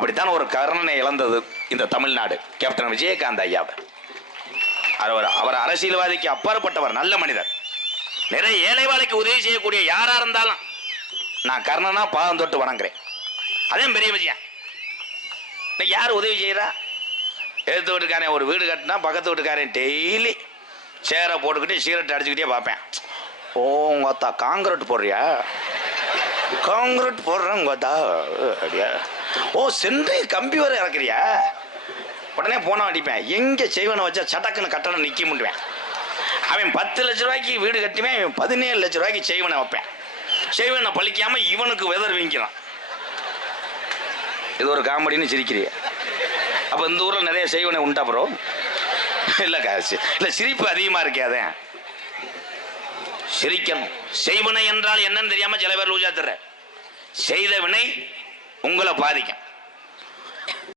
அப்படித்தான் ஒரு கருணனை இழந்தது இந்த தமிழ்நாடு. கேப்டன் விஜயகாந்த் ஐயாவை. அவர் அரசியல்வாதிக்கு அப்பாற்பட்டவர், நல்ல மனிதர். நிறைய ஏழைவாளைக்கு உதவி செய்யக்கூடிய யாரா இருந்தாலும் நான் கர்ணனா பாதம் தொட்டு வணங்குறேன். அதே பெரிய விஷயம். யார் உதவி செய்யறா? எடுத்து வீட்டுக்காரன் ஒரு வீடு கட்டினா பக்கத்து வீட்டுக்காரன் டெய்லி சேரை போட்டுக்கிட்டே சீரட் அடிச்சுக்கிட்டே பார்ப்பேன். ஓ உங்கத்தா காங்கிரட் போடுறியா? காங்கிரட் போடுறேன் உங்கத்தா அப்படியா? ஓ சென்று கம்பி வர இறக்குறியா? உடனே போன அடிப்பேன். எங்கே செய்வனை வச்சா சட்டக்குன்னு கட்டணம் நிற்க முடிவேன். அவன் 10 லட்ச ரூபாய்க்கு வீடு கட்டுவேன், அவன் 17 லட்ச ரூபாய்க்கு செய்வனை வைப்பேன். செய்வனை பழிக்காம இவனுக்கு வெதர் வீங்கிறான். இது ஒரு காமெடின்னு சிரிக்கிறிய? அப்போ இந்த ஊரில் நிறைய செய்வனை உண்டா ப்ரோ? இல்லை காசு இல்லை, சிரிப்பு அதிகமாக இருக்கே. சிரிக்கணும். செய்வனை என்றால் என்னன்னு தெரியாமல் சில பேர் லூஜா தர்ற. செய்த வினை உங்களை பாதிக்கும்.